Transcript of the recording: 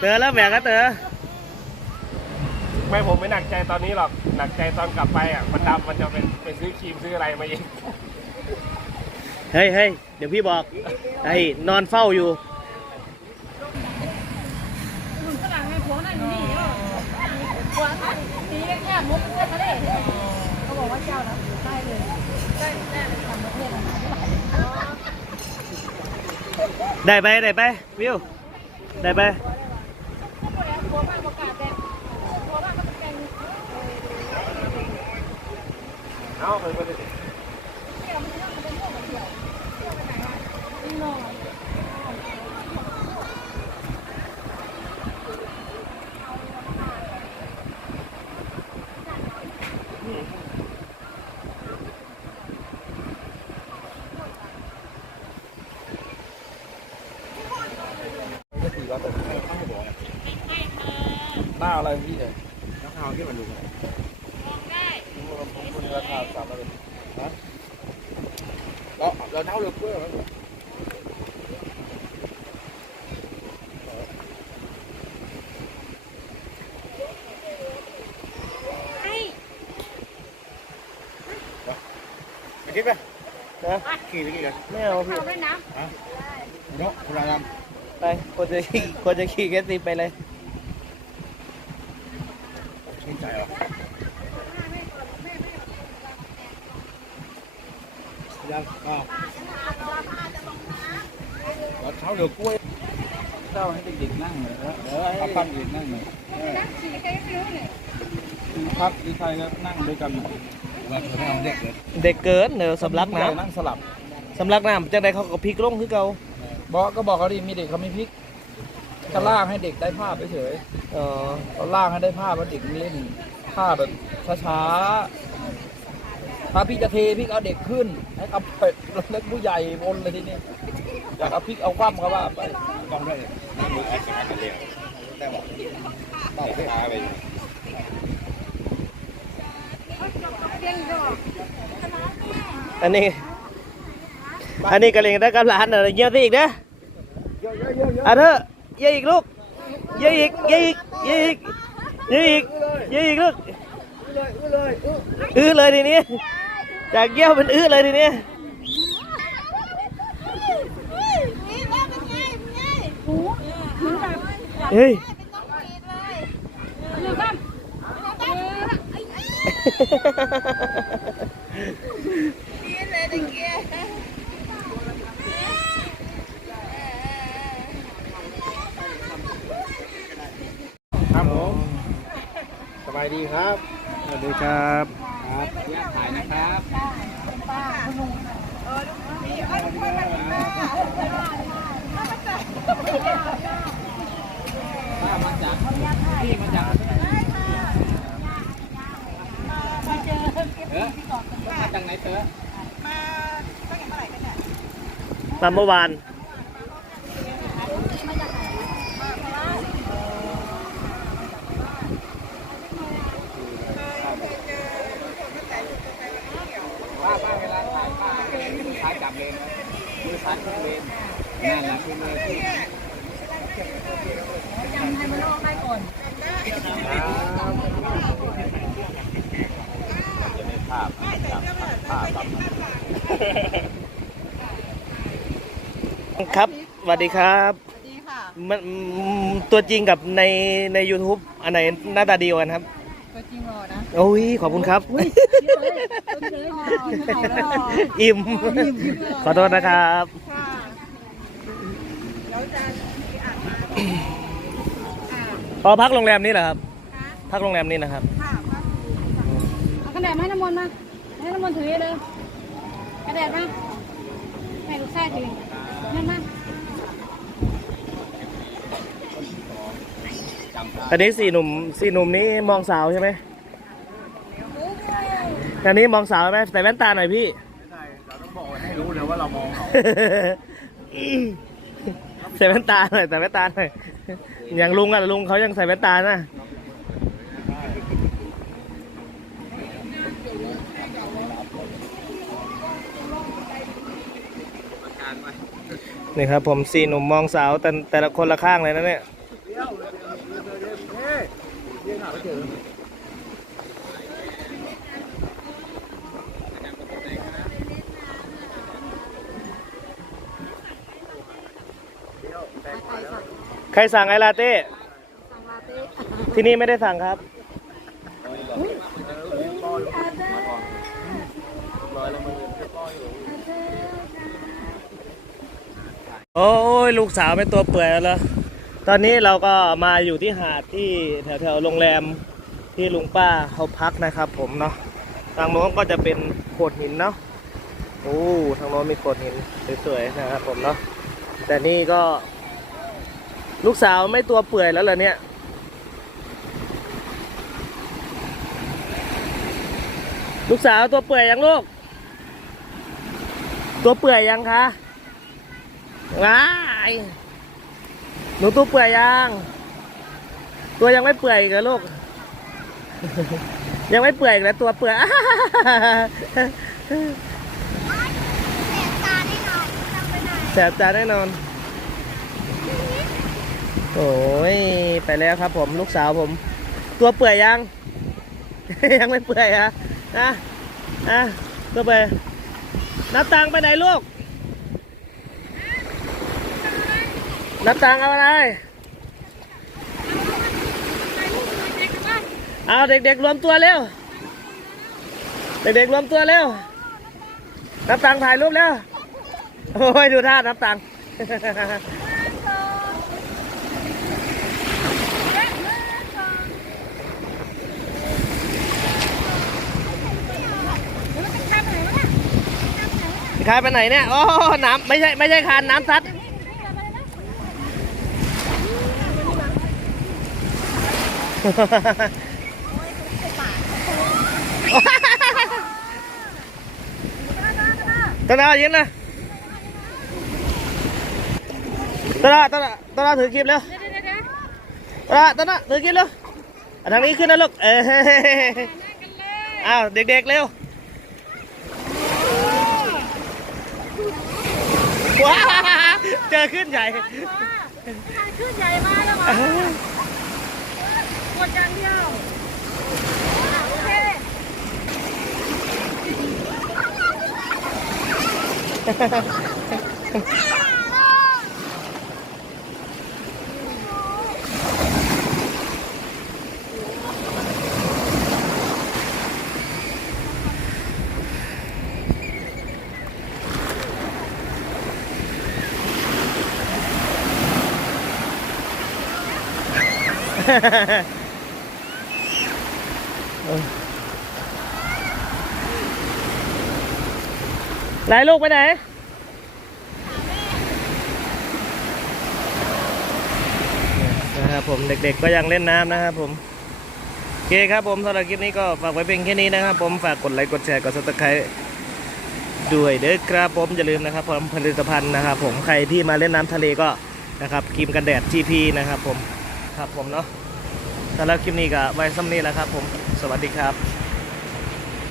เตอแล้วแบกก็เตอไม่ผมไม่หนักใจตอนนี้หรอก หนักใจตอนกลับไปอะ มันดำมันจะไปไปซื้อครีมซื้ออะไรมาอีกเฮ้ยเฮ้ยเดี๋ยวพี่บอก ไอ้นอนเฝ้าอยู่มึงฝรั่งไงผัวนั่นอยู่นี่เนาะผัวท่านตีแค่มุกเพื่อนทะเลเขาบอกว่าเจ้าแล้วได้เลยได้แน่เลยทำประเทศอะไรได้ไปได้ไปวิว ได้ไปผัวบ้านประกาศแต่ผัวบ้านก็เป็นแกงเอ้าเคยไป อะไรพี่เนี่ยราคาที่มันดูไงผมคุณราคาสามร้อยนะเราเราเท่าเรือเพื่อแล้วไปคิดไปนะขี่ไปกี่กันไม่เอาพี่เอาด้วยน้เนาะเวลาทไปคนจะขี่คนจะขี่แค่สิไปเลยำชื่นใจเหรอ ยังอ้าวเราเท้าเรือกล้วยเจ้าให้เด็กๆนั่งเลยนะเดี๋ยวให้ปั้นเด็กนั่งเลยำน้ำขี่ใครไม่รู้เนี่ยพักหรือใครก็นั่งด้วยกันเราไม่เอาเด็กเลยเด็กเกินเดี๋ยวสำลักน้นั่งสลับำสำลักน้ำจังใดเขาก็พลิกลงคือเก่าบอกก็บอกเขาดิมีเด็กเขาไม่พลิกก็ล่างให้เด็กได้ภาพเฉยอ๋อๆเขาล่างให้ได้ภาพว่าเด็กเล่นภาพแบบช้าๆ ถ้าพี่จะเทพี่ก็เอาเด็กขึ้น ให้เอาเป็ดเล็กผู้ใหญ่บนเลยทีนี้อยากเอาพลิกเอาคว่ำก็ว่าไปต้องได้นั่งมือไอ้สกัดกันเรียงได้บอกต้องให้อาไปเพียงดอกอันนี้ อันนี้กระเลงได้กับหลานอะไรเยี่ยมสิอีกนะอะเถอะเยี่ยอีกลูกเยี่ยอีกเยี่ยอีกเยี่ยอีกเยี่ยอีกเยี่ยอีกลูกอื้อเลยทีนี้ จากเยี่ยวเป็นอื้อเลยทีนี้เฮ้ยหรือบ้างครับผมสบายดีครับ สวัสดีครับ ครับญาติถ่ายนะครับป้ามาจากพี่มาจากเออมาจากไหนเต๋อมาเมื่อวาน ป้าป้าเวลาถ่ายป้ามือซ้ายจับเลนมือซ้ายขึ้นเลนนั่นแหละคือมือที่ จำให้มันลอกให้ก่อน จะได้ภาพจับภาพตาม ครับส วัสดีครับสวัสดีค่ะมันอืมตัวจริงกับในใน YouTube อันไหนหน้าตาดีกว่ากันครับ ตัวจริงรอนะโอ้ยขอบคุณครับ อิ่ม ขอโทษนะครับพอพักโรงแรมนี้เหรอครับ พักโรงแรมนี้นะครับเอากระดาษมาให้น้ำมนต์มาให้น้ำมนต์ถือเลยกระดาษมาให้ลูกชายถือนั่นมา อันนี้สี่หนุ่มสี่หนุ่มนี้มองสาวใช่ไหมอันนี้มองสาวไหมใส่แว่นตาหน่อยพี่เราต้องบอกให้รู้เลยว่าเรามองเขาใส่แว่นตาหน่อยใส่แว่นตาหน่อยอย่างลุงอะลุงเขายังใส่แว่นตานะการไหมนี่ครับผมสี่หนุ่มมองสาวแต่แต่ละคนละข้างเลยนะเนี่ย ใครสั่งไอลาเต้สั่งลาเต้ที่นี่ไม่ได้สั่งครับโอ้ยลูกสาวเป็นตัวเปื่อยแล้วเหรอตอนนี้เราก็มาอยู่ที่หาดที่แถวแถวๆโรงแรมที่ลุงป้าเขาพักนะครับผมเนาะทางโน้นก็จะเป็นโขดหินเนาะโอ้ทางโน้นมีโขดหินสวยๆนะครับผมเนาะแต่นี่ก็ ลูกสาวไม่ตัวเปื่อยแล้วเหรอเนี่ย ลูกสาวตัวเปื่อยยังลูก ตัวเปื่อยยังคะว้ายหนูตัวเปื่อยยัง ตัวยังไม่เปื่อยอีกเหรอลูก ยังไม่เปื่อยอีกแล้วตัวเปื่อยแสบตาแน่นอน โอ้ยไปแล้วครับผมลูกสาวผม ตัวเปื่อยยัง ยังไม่เปื่อยอะนะอะตัวเปื่อยนับตังไปไหนลูกนับตังเอาอะไรเอาเด็กๆรวมตัวเร็วเด็กๆรวมตัวเร็วนับตังถ่ายรูปเร็วโอ้ยดูท่านับตัง คายไปไหนเนี่ย โอ้น้ำไม่ใช่ไม่ใช่คานน้ำซัดตาดายินนะตาดาตาดาตาดาถือคลิปเร็วตาดาตาดาถือคลิปเร็วทางนี้ขึ้นนะลูก เอออ้าวเด็กๆเร็ว ว้าเจอขึ้นใหญ่ขึ้นใหญ่มากแล้วมาหมดจางเดียวโอเค ไหนลูกไปไหน นะครับผมเด็กๆก็ยังเล่นน้ำนะครับผมโอเคครับผมสำหรับคลิปนี้ก็ฝากไว้เพียงแค่นี้นะครับผมฝากกดไลค์กดแชร์กดซับสไครต์ด้วยเด้อครับผมอย่าลืมนะครับผมผลิตภัณฑ์นะครับผมใครที่มาเล่นน้ำทะเลก็นะครับครีมกันแดด GP นะครับผม ครับผมเนาะสำหรับคลิปนี้ก็ไว้ซ้ำนี้แหละครับผมสวัสดีครับ